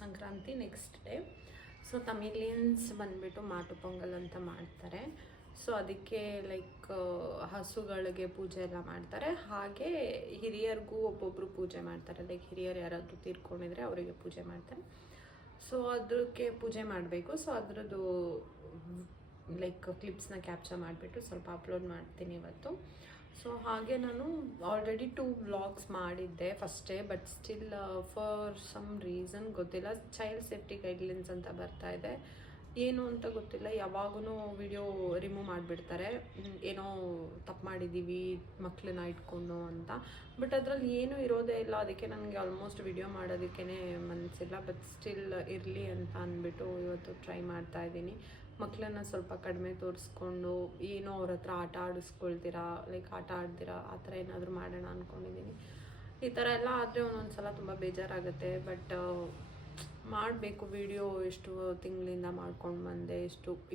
Sankranti next day. So Tamilians ಬಂದುಬಿಟ್ಟು ಮಾಟು ಪೊಂಗಲ್ ಅಂತ ಮಾಡ್ತಾರೆ. ಸೊ ಅದಕ್ಕೆ ಲೈಕ್ ಹಸುಗಳಿಗೆ ಪೂಜೆ ಎಲ್ಲ ಮಾಡ್ತಾರೆ. ಹಾಗೆ ಹಿರಿಯರಿಗೂ ಒಬ್ಬೊಬ್ಬರು ಪೂಜೆ ಮಾಡ್ತಾರೆ. ಲೈಕ್ ಹಿರಿಯರು ಯಾರಾದರೂ ತೀರ್ಕೊಂಡಿದ್ರೆ ಅವರಿಗೆ ಪೂಜೆ ಮಾಡ್ತಾರೆ. ಸೊ ಅದಕ್ಕೆ ಪೂಜೆ ಮಾಡಬೇಕು. ಸೊ ಅದರದ್ದು ಲೈಕ್ ಕ್ಲಿಪ್ಸ್ನ ಕ್ಯಾಪ್ಚರ್ ಮಾಡಿಬಿಟ್ಟು ಸ್ವಲ್ಪ ಅಪ್ಲೋಡ್ ಮಾಡ್ತೀನಿ ಇವತ್ತು. ಸೊ ಹಾಗೆ ನಾನು ಆಲ್ರೆಡಿ 2 ವ್ಲಾಗ್ಸ್ ಮಾಡಿದ್ದೆ ಫಸ್ಟೇ, but still for some reason ಗೊತ್ತಿಲ್ಲ, ಚೈಲ್ಡ್ ಸೇಫ್ಟಿ ಗೈಡ್ಲೈನ್ಸ್ ಅಂತ ಬರ್ತಾ ಇದೆ, ಏನು ಅಂತ ಗೊತ್ತಿಲ್ಲ. ಯಾವಾಗೂ ವಿಡಿಯೋ ರಿಮೂವ್ ಮಾಡಿಬಿಡ್ತಾರೆ, ಏನೋ ತಪ್ಪು ಮಾಡಿದ್ದೀವಿ ಮಕ್ಕಳನ್ನ ಇಟ್ಕೊಂಡು ಅಂತ. ಬಟ್ ಅದರಲ್ಲಿ ಏನೂ ಇರೋದೇ ಇಲ್ಲ. ಅದಕ್ಕೆ ನನಗೆ ಆಲ್ಮೋಸ್ಟ್ ವಿಡಿಯೋ ಮಾಡೋದಕ್ಕೇ ಮನಸ್ಸಿಲ್ಲ. ಬಟ್ ಸ್ಟಿಲ್ ಇರಲಿ ಅಂತ ಅಂದ್ಬಿಟ್ಟು ಇವತ್ತು ಟ್ರೈ ಮಾಡ್ತಾಯಿದ್ದೀನಿ. ಮಕ್ಕಳನ್ನ ಸ್ವಲ್ಪ ಕಡಿಮೆ ತೋರಿಸ್ಕೊಂಡು ಏನೋ ಅವ್ರ ಹತ್ರ ಆಟ ಆಡಿಸ್ಕೊಳ್ತೀರಾ, ಲೈಕ್ ಆಟ ಆಡ್ದಿರಾ ಆ ಥರ ಏನಾದರೂ ಮಾಡೋಣ ಅಂದ್ಕೊಂಡಿದ್ದೀನಿ. ಈ ಥರ ಎಲ್ಲ ಆದರೆ ಒಂದೊಂದು ಸಲ ತುಂಬ ಬೇಜಾರಾಗುತ್ತೆ. ಬಟ್ ಮಾಡಬೇಕು. ವಿಡಿಯೋ ಎಷ್ಟು ತಿಂಗಳಿಂದ ಮಾಡ್ಕೊಂಡು ಬಂದೆ,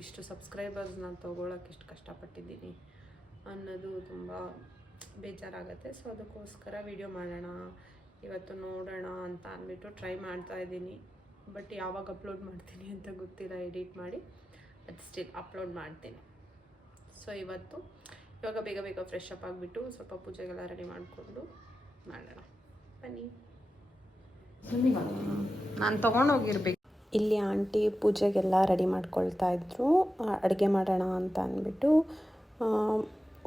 ಇಷ್ಟು ಸಬ್ಸ್ಕ್ರೈಬರ್ಸ್ನ ತೊಗೊಳಕ್ಕೆ ಎಷ್ಟು ಕಷ್ಟಪಟ್ಟಿದ್ದೀನಿ ಅನ್ನೋದು ತುಂಬ ಬೇಜಾರಾಗುತ್ತೆ. ಸೊ ಅದಕ್ಕೋಸ್ಕರ ವಿಡಿಯೋ ಮಾಡೋಣ ಇವತ್ತು, ನೋಡೋಣ ಅಂತ ಅಂದ್ಬಿಟ್ಟು ಟ್ರೈ ಮಾಡ್ತಾಯಿದ್ದೀನಿ. ಬಟ್ ಯಾವಾಗ ಅಪ್ಲೋಡ್ ಮಾಡ್ತೀನಿ ಅಂತ ಗೊತ್ತಿಲ್ಲ, ಎಡಿಟ್ ಮಾಡಿ ಅದು ಸ್ಟಿಲ್ ಅಪ್ಲೋಡ್ ಮಾಡ್ತೀನಿ. ಸೊ ಇವಾಗ ಬೇಗ ಫ್ರೆಶ್ ಅಪ್ ಆಗಿಬಿಟ್ಟು ಸ್ವಲ್ಪ ಪೂಜೆಗೆಲ್ಲ ರೆಡಿ ಮಾಡಿಕೊಂಡು ಮಾಡೋಣ ಬನ್ನಿ. ನಾನು ತೊಗೊಂಡೋಗಿರ್ಬೇಕು. ಇಲ್ಲಿ ಆಂಟಿ ಪೂಜೆಗೆಲ್ಲ ರೆಡಿ ಮಾಡ್ಕೊಳ್ತಾ ಇದ್ರು. ಅಡುಗೆ ಮಾಡೋಣ ಅಂತ ಅಂದ್ಬಿಟ್ಟು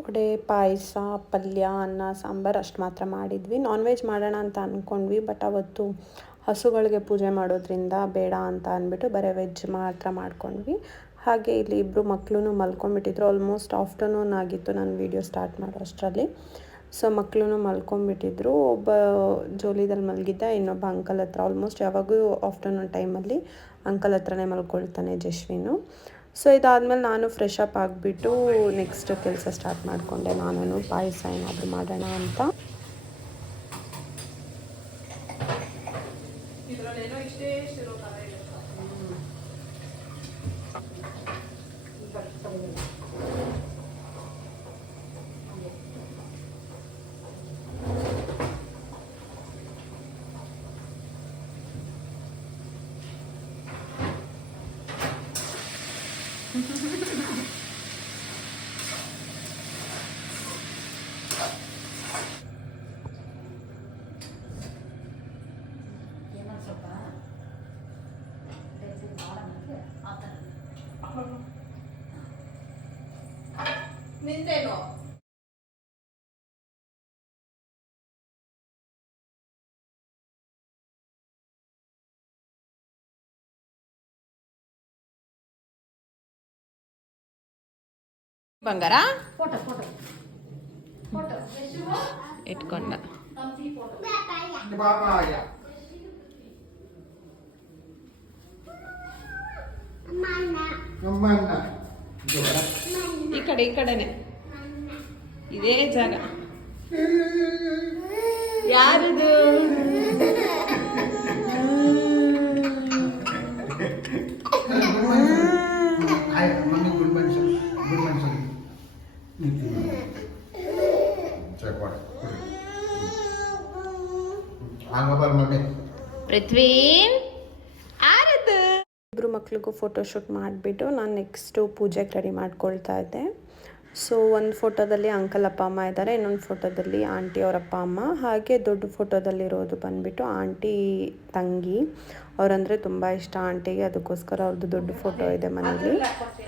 ವಡೆ, ಪಾಯಸ, ಪಲ್ಯ, ಅನ್ನ, ಸಾಂಬಾರು ಅಷ್ಟು ಮಾತ್ರ ಮಾಡಿದ್ವಿ. ನಾನ್ ವೆಜ್ ಮಾಡೋಣ ಅಂತ ಅಂದ್ಕೊಂಡ್ವಿ. ಬಟ್ ಅವತ್ತು ಹಸುಗಳಿಗೆ ಪೂಜೆ ಮಾಡೋದ್ರಿಂದ ಬೇಡ ಅಂತ ಅಂದ್ಬಿಟ್ಟು ಬರೀ ವೆಜ್ ಮಾತ್ರ ಮಾಡ್ಕೊಂಡ್ವಿ. ಹಾಗೆ ಇಲ್ಲಿ ಇಬ್ಬರು ಮಕ್ಕಳು ಮಲ್ಕೊಂಡ್ಬಿಟ್ಟಿದ್ರು. ಆಲ್ಮೋಸ್ಟ್ ಆಫ್ಟರ್ನೂನ್ ಆಗಿತ್ತು ನಾನು ವೀಡಿಯೋ ಸ್ಟಾರ್ಟ್ ಮಾಡೋ ಅಷ್ಟರಲ್ಲಿ. ಸೊ ಮಕ್ಕಳು ಮಲ್ಕೊಂಡ್ಬಿಟ್ಟಿದ್ರು. ಒಬ್ಬ ಜೋಲಿದಲ್ಲಿ ಮಲಗಿದ್ದ, ಇನ್ನೊಬ್ಬ ಅಂಕಲ್ ಹತ್ರ. ಆಲ್ಮೋಸ್ಟ್ ಯಾವಾಗೂ ಆಫ್ಟರ್ನೂನ್ ಟೈಮಲ್ಲಿ ಅಂಕಲ್ ಹತ್ರನೇ ಮಲ್ಕೊಳ್ತಾನೆ ಜಶ್ವಿನು. ಸೊ ಇದಾದಮೇಲೆ ನಾನು ಫ್ರೆಶ್ ಅಪ್ ಆಗಿಬಿಟ್ಟು ನೆಕ್ಸ್ಟ್ ಕೆಲಸ ಸ್ಟಾರ್ಟ್ ಮಾಡಿಕೊಂಡೆ. ನಾನು ಪಾಯಸ ಏನಾದರೂ ಮಾಡೋಣ ಅಂತ. ನಿಂದೇನು ಬಂಗಾರ ಫೋಟೋ ಇಟ್ಕೊಂಡ ಈ ಕಡೆನೆ ಇದೇ ಜಾಗ. ಯಾರಿದು? ಪೃಥ್ವೀನ್ ಆರದು. ಇಬ್ಬರು ಮಕ್ಳಿಗೂ ಫೋಟೋಶೂಟ್ ಮಾಡಿಬಿಟ್ಟು ನಾನು ನೆಕ್ಸ್ಟು ಪೂಜೆಗೆ ರೆಡಿ ಮಾಡ್ಕೊಳ್ತಾ ಇದ್ದೆ. ಸೊ ಒಂದು ಫೋಟೋದಲ್ಲಿ ಅಂಕಲ್ ಅಪ್ಪ ಅಮ್ಮ ಇದ್ದಾರೆ, ಇನ್ನೊಂದು ಫೋಟೋದಲ್ಲಿ ಆಂಟಿ ಅವ್ರ ಅಪ್ಪ ಅಮ್ಮ. ಹಾಗೆ ದೊಡ್ಡ ಫೋಟೋದಲ್ಲಿರೋದು ಬಂದುಬಿಟ್ಟು ಆಂಟಿ ತಂಗಿ. ಅವರಂದರೆ ತುಂಬ ಇಷ್ಟ ಆಂಟಿಗೆ, ಅದಕ್ಕೋಸ್ಕರ ಅವ್ರದ್ದು ದೊಡ್ಡ ಫೋಟೋ ಇದೆ ಮನೇಲಿ.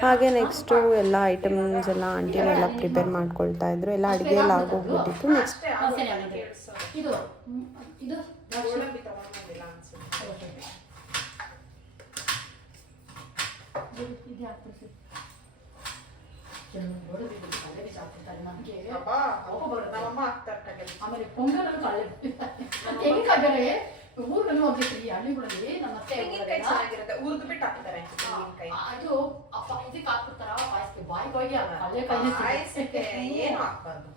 ಹಾಗೆ ನೆಕ್ಸ್ಟು ಎಲ್ಲ ಐಟಮ್ಸ್ ಎಲ್ಲ ಆಂಟಿನೆಲ್ಲ ಪ್ರಿಪೇರ್ ಮಾಡ್ಕೊಳ್ತಾ ಇದ್ರು. ಎಲ್ಲ ಅಡುಗೆ ಎಲ್ಲ ಆಗೋಗ್ಬಿಟ್ಟಿತ್ತು. ನೆಕ್ಸ್ಟ್ ಆಮೇಲೆ ಪೊಂಗಲ್ ಊರ್ಗಲ್ಲಿ ಹೋಗ್ತೀವಿ ಹಳ್ಳಿಗಳಲ್ಲಿ ನಮ್ಮ ಅತ್ತೆ ಊರ್ದು ಬಿಟ್ಟು ಹಾಕ್ತಾರೆ. ಅದು ಅಪ್ಪ ಇದಕ್ಕೆ ಹಾಕ್ಬಿಡ್ತಾರ ಪಾಯಸಕ್ಕೆ, ಬಾಯಿಗೆ ಅಲ್ಲೇ ಪಾಯಸಕ್ಕೆ ಏನು ಹಾಕ್ಬಾರ್ದು,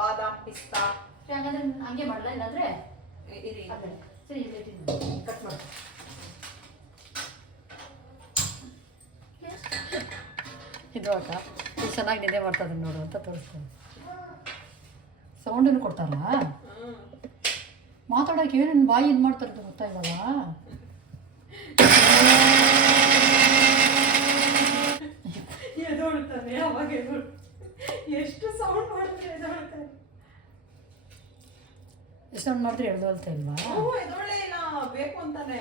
ಬಾದಾಮ್ ಪಿಸ್ತಾ. ಹಂಗಂದ್ರೆ ಹಂಗೆ ಮಾಡಲ್ಲ, ಇಲ್ಲಾಂದ್ರೆ ಸರಿ ಕಟ್ ಮಾಡಿ. ಇದು ಅಕ್ಕ ಇದು ಚೆನ್ನಾಗಿ ನಿದ್ದೆ ಮಾಡ್ತದೆ ನೋಡು ಅಂತ ತೋರಿಸ್ತಾನೆ. ಸೌಂಡನ್ನು ಕೊಡ್ತಾರಲ್ಲ, ಮಾತಾಡೋಕೆ ಏನೇನು ಬಾಯಿ ಇದು ಮಾಡ್ತಾರದು ಗೊತ್ತಾಗಲ್ಲ. ಎದೊಳ್ತಾನೆ ಅವಾಗ ಎಷ್ಟು ಸೌಂಡ್ ಮಾಡಿದ್ರೆ ಎದೊಳ್ತಾನೆ. ಸೌಂಡ್ ಮಾಡಿದ್ರೆ ಎಳ್ದೋಲ್ತಾ ಇಲ್ವಾ? ಎದೊಳ್ಳೆ ಇಲ್ಲ ಬೇಕು ಅಂತಾನೆ.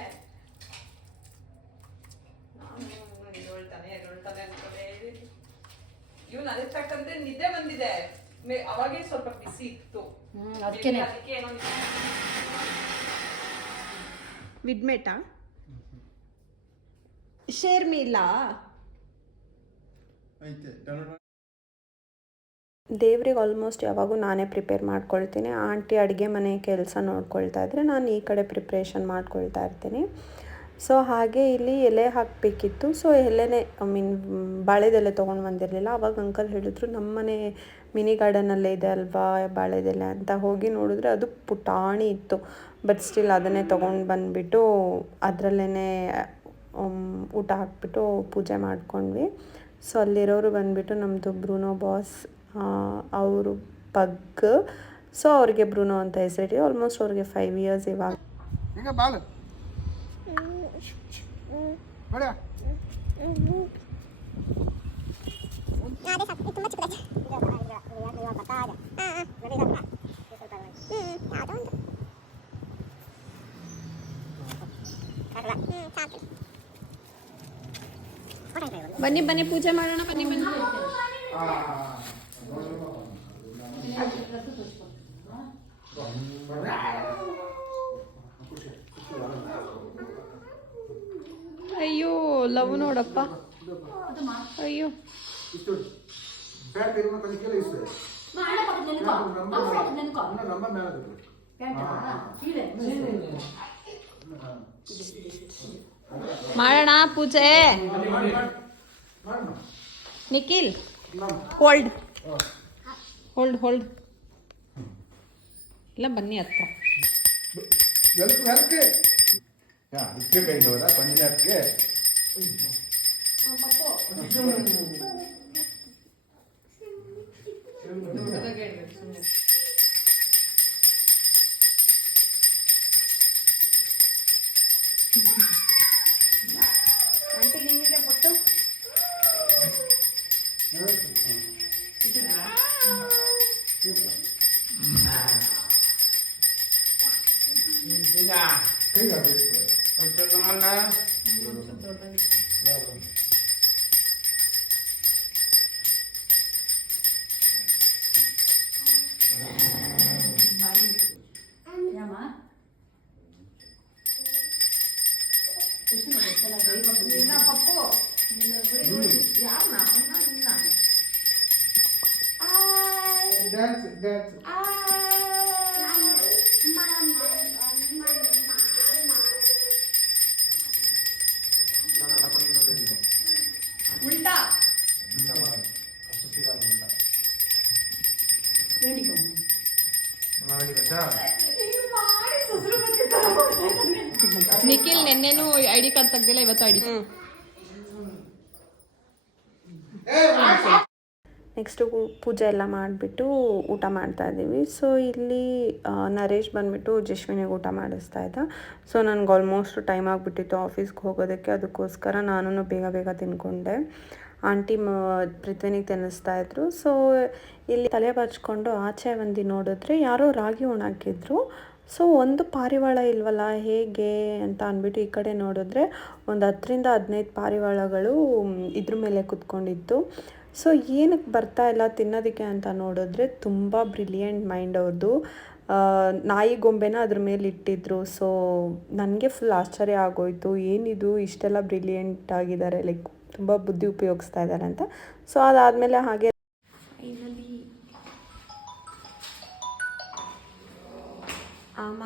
ಎದೊಳ್ತಾನೆ ಅನ್ಕೊಂಡೆ. ಇವನು ಅದಕ್ಕೆ ತಕ್ಕಂತೆ ನಿದ್ದೆ ಬಂದಿದೆ. ಅವಾಗೇ ಸ್ವಲ್ಪ ಬಿಸಿ ಇತ್ತು. ಅದಕ್ಕೆ ಏನೋ ವಿಡ್ಮೇಟ ಶೇರ್ ಮೀ ಇಲ್ಲ. ದೇವ್ರಿಗೆ ಆಲ್ಮೋಸ್ಟ್ ಯಾವಾಗೂ ನಾನೇ ಪ್ರಿಪೇರ್ ಮಾಡ್ಕೊಳ್ತೀನಿ. ಆಂಟಿ ಅಡುಗೆ ಮನೆ ಕೆಲಸ ನೋಡ್ಕೊಳ್ತಾ ಇದ್ರೆ ನಾನು ಈ ಕಡೆ ಪ್ರಿಪ್ರೇಷನ್ ಮಾಡ್ಕೊಳ್ತಾ ಇರ್ತೀನಿ. ಸೊ ಹಾಗೆ ಇಲ್ಲಿ ಎಲೆ ಹಾಕಬೇಕಿತ್ತು. ಸೊ ಎಲೆನೇ ಬಾಳೆದೆಲೆ ತೊಗೊಂಡು ಬಂದಿರಲಿಲ್ಲ. ಆವಾಗ ಅಂಕಲ್ ಹೇಳಿದ್ರು ನಮ್ಮನೆ ಮಿನಿ ಗಾರ್ಡನಲ್ಲೇ ಇದೆ ಅಲ್ವಾ ಬಾಳೆದೆಲೆ ಅಂತ. ಹೋಗಿ ನೋಡಿದ್ರೆ ಅದು ಪುಟಾಣಿ ಇತ್ತು. ಬಟ್ ಸ್ಟಿಲ್ ಅದನ್ನೇ ತೊಗೊಂಡು ಬಂದುಬಿಟ್ಟು ಅದರಲ್ಲೇ ಊಟ ಹಾಕ್ಬಿಟ್ಟು ಪೂಜೆ ಮಾಡ್ಕೊಂಡ್ವಿ. ಸೊ ಅಲ್ಲಿರೋರು ಬಂದುಬಿಟ್ಟು ನಮ್ಮದು ಬ್ರೂನೋ ಬಾಸ್, ಅವರು ಪಗ್. ಸೊ ಅವ್ರಿಗೆ ಬ್ರೂನೋ ಅಂತ ಹೆಸರಿಟ್ಟು ಆಲ್ಮೋಸ್ಟ್ ಅವ್ರಿಗೆ 5 ಇಯರ್ಸ್ ಇವಾಗ. ಬನ್ನಿ ಬನ್ನಿ ಪೂಜೆ ಮಾಡೋಣ. ಬನ್ನಿ ಬನ್ನಿ. ಅಯ್ಯೋ ಲವ್ ನೋಡಪ್ಪ. ಅಯ್ಯೋ ಮಾಡೋಣ ಪೂಜೆ. ನಿಖಿಲ್ ಹೋಲ್ಡ್ ಹೋಲ್ಡ್ ಹೋಲ್ಡ್ ಇಲ್ಲ ಬನ್ನಿ ಹತ್ರ. ಆಂಟಿ ನಿಮಗೆ ಕೊಟ್ಟು ಉಲ್ಟಾ ನಿಖಿಲ್ ನೆನ್ನೆನೂ ಐಡಿ ಕಾರ್ಡ್ ತೆಗ್ದಿಲ್ಲ, ಇವತ್ತು ಐಡಿ. ನೆಕ್ಸ್ಟು ಪೂಜೆ ಎಲ್ಲ ಮಾಡಿಬಿಟ್ಟು ಊಟ ಮಾಡ್ತಾಯಿದ್ದೀವಿ. ಸೊ ಇಲ್ಲಿ ನರೇಶ್ ಬಂದುಬಿಟ್ಟು ಜಶ್ವಿನಿಗೆ ಊಟ ಮಾಡಿಸ್ತಾ ಇದ್ದ. ಸೊ ನನಗೆ ಆಲ್ಮೋಸ್ಟ್ ಟೈಮ್ ಆಗಿಬಿಟ್ಟಿತ್ತು ಆಫೀಸ್ಗೆ ಹೋಗೋದಕ್ಕೆ. ಅದಕ್ಕೋಸ್ಕರ ನಾನು ಬೇಗ ಬೇಗ ತಿನ್ಕೊಂಡೆ. ಆಂಟಿ ಪೃಥ್ವಿನಿಗೆ ತಿನ್ನಿಸ್ತಾಯಿದ್ರು. ಸೊ ಇಲ್ಲಿ ತಲೆ ಬಾಚ್ಕೊಂಡು ಆಚೆ ಬಂದು ನೋಡಿದ್ರೆ ಯಾರೋ ರಾಗಿ ಹಾಕಿದ್ರು. ಸೊ ಒಂದು ಪಾರಿವಾಳ ಇಲ್ವಲ್ಲ ಹೇಗೆ ಅಂತ ಅಂದ್ಬಿಟ್ಟು ಈ ಕಡೆ ನೋಡಿದ್ರೆ ಒಂದು 10ರಿಂದ 15 ಪಾರಿವಾಳಗಳು ಇದ್ರ ಮೇಲೆ ಕುತ್ಕೊಂಡಿತ್ತು. ಸೊ ಏನಕ್ಕೆ ಬರ್ತಾ ಇಲ್ಲ ತಿನ್ನೋದಕ್ಕೆ ಅಂತ ನೋಡಿದ್ರೆ ತುಂಬ ಬ್ರಿಲಿಯಂಟ್ ಮೈಂಡ್ ಅವ್ರದ್ದು. ನಾಯಿ ಗೊಂಬೆನ ಅದ್ರ ಮೇಲೆ ಇಟ್ಟಿದ್ರು. ಸೊ ನನಗೆ ಫುಲ್ ಆಶ್ಚರ್ಯ ಆಗೋಯಿತು, ಏನಿದು ಇಷ್ಟೆಲ್ಲ ಬ್ರಿಲಿಯಂಟ್ ಆಗಿದ್ದಾರೆ, ಲೈಕ್ ತುಂಬ ಬುದ್ಧಿ ಉಪಯೋಗಿಸ್ತಾ ಇದ್ದಾರೆ ಅಂತ. ಸೊ ಅದಾದಮೇಲೆ ಹಾಗೆ ಫೈನಲಿ ಅಮ್ಮ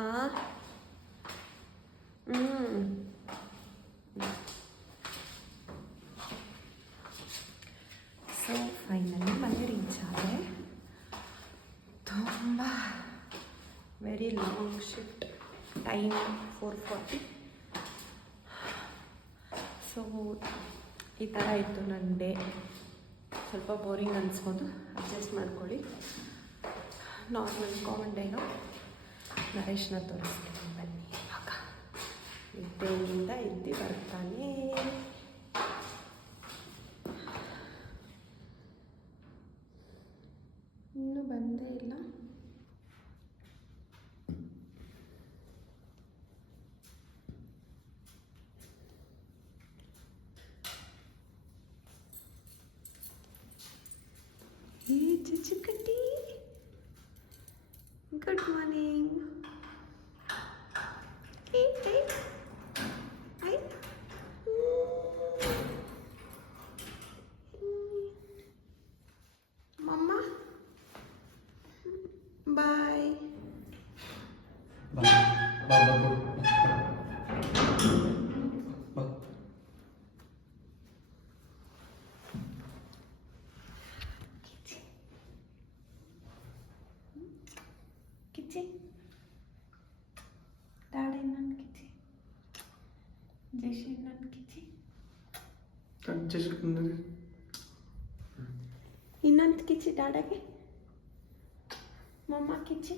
ಸೊ ಫೈನಲಿ ಮನೆ ರೀಚ್ ಆದೆ. ತುಂಬ very long shift, time 4:40. So ಈ ಥರ ಇತ್ತು ನನ್ನ ಡೇ. ಸ್ವಲ್ಪ ಬೋರಿಂಗ್ ಅನಿಸ್ಬೋದು, ಅಡ್ಜಸ್ಟ್ ಮಾಡ್ಕೊಳ್ಳಿ. ನಾರ್ಮಲ್ ಕಾಮನ್ ಡೇನು. ನರೇಶ್ನ ತೋರಿಸ್ತೀನಿ ಬನ್ನಿ. ಇವಾಗ ನಿದ್ದೆಯಿಂದ ಎದ್ದು ಹೇ ಚುಚ್ಚುಕಟ್ಟಿ, good morning. Hey hey hi. ಮಮ್ಮ ಬಾಯ್. ಕಿಚ್ಚಿ ಡ್ಯಾಡಿ ನನ್ನ ಕಿಚ್ಚಿ, ಜಯಶ್ರೀ ನನ್ನ ಕಿಚ್ಚಿ. ಇನ್ನೊಂದು ಕಿಚ್ಚಿ ಡ್ಯಾಡಾಗೆ, ಮಮ್ಮ ಕಿಚ್ಚಿ.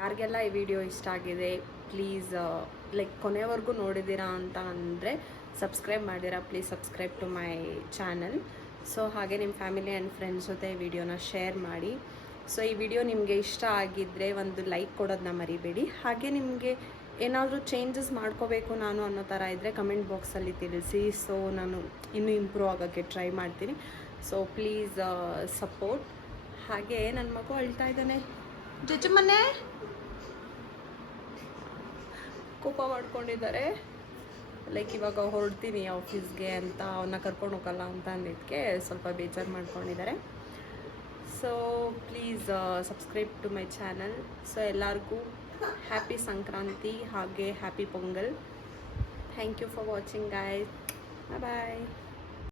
ಯಾರಿಗೆಲ್ಲ ಈ ವಿಡಿಯೋ ಇಷ್ಟ ಆಗಿದೆ ಪ್ಲೀಸ್ ಲೈಕ್ ಕೊನೆವರೆಗೂ ನೋಡಿದ್ದೀರಾ ಅಂತ ಅಂದರೆ ಸಬ್ಸ್ಕ್ರೈಬ್ ಮಾಡಿರಾ, please subscribe to my channel. So ಹಾಗೆ ನಿಮ್ಮ ಫ್ಯಾಮಿಲಿ ಆ್ಯಂಡ್ ಫ್ರೆಂಡ್ಸ್ ಜೊತೆ ಈ ವಿಡಿಯೋನ ಶೇರ್ ಮಾಡಿ. ಸೊ ಈ ವಿಡಿಯೋ ನಿಮಗೆ ಇಷ್ಟ ಆಗಿದ್ದರೆ ಒಂದು ಲೈಕ್ ಕೊಡೋದನ್ನ ಮರಿಬೇಡಿ. ಹಾಗೆ ನಿಮಗೆ ಏನಾದರೂ ಚೇಂಜಸ್ ಮಾಡ್ಕೋಬೇಕು ನಾನು ಅನ್ನೋ ಥರ ಇದ್ದರೆ ಕಮೆಂಟ್ ಬಾಕ್ಸಲ್ಲಿ ತಿಳಿಸಿ. ಸೊ ನಾನು ಇನ್ನೂ ಇಂಪ್ರೂವ್ ಆಗೋಕ್ಕೆ ಟ್ರೈ ಮಾಡ್ತೀನಿ. So please support. ಹಾಗೆ ನನ್ನ ಮಗು ಅಳ್ತಾ ಇದ್ದಾನೆ, ಜಜ್ಜಮ್ಮನೆ ಕೋಪ ಮಾಡ್ಕೊಂಡಿದ್ದಾರೆ. ಲೈಕ್ ಇವಾಗ ಹೊರಡ್ತೀನಿ ಆಫೀಸ್ಗೆ ಅಂತ, ಅವನ್ನ ಕರ್ಕೊಂಡು ಹೋಗಲ್ಲ ಅಂತ ಅಂದಿದ್ದಕ್ಕೆ ಸ್ವಲ್ಪ ಬೇಜಾರು ಮಾಡ್ಕೊಂಡಿದ್ದಾರೆ. So please subscribe to my channel. So ಎಲ್ಲರಿಗೂ ಹ್ಯಾಪಿ ಸಂಕ್ರಾಂತಿ ಹಾಗೆ happy Pongal. Thank you for watching guys. Bye.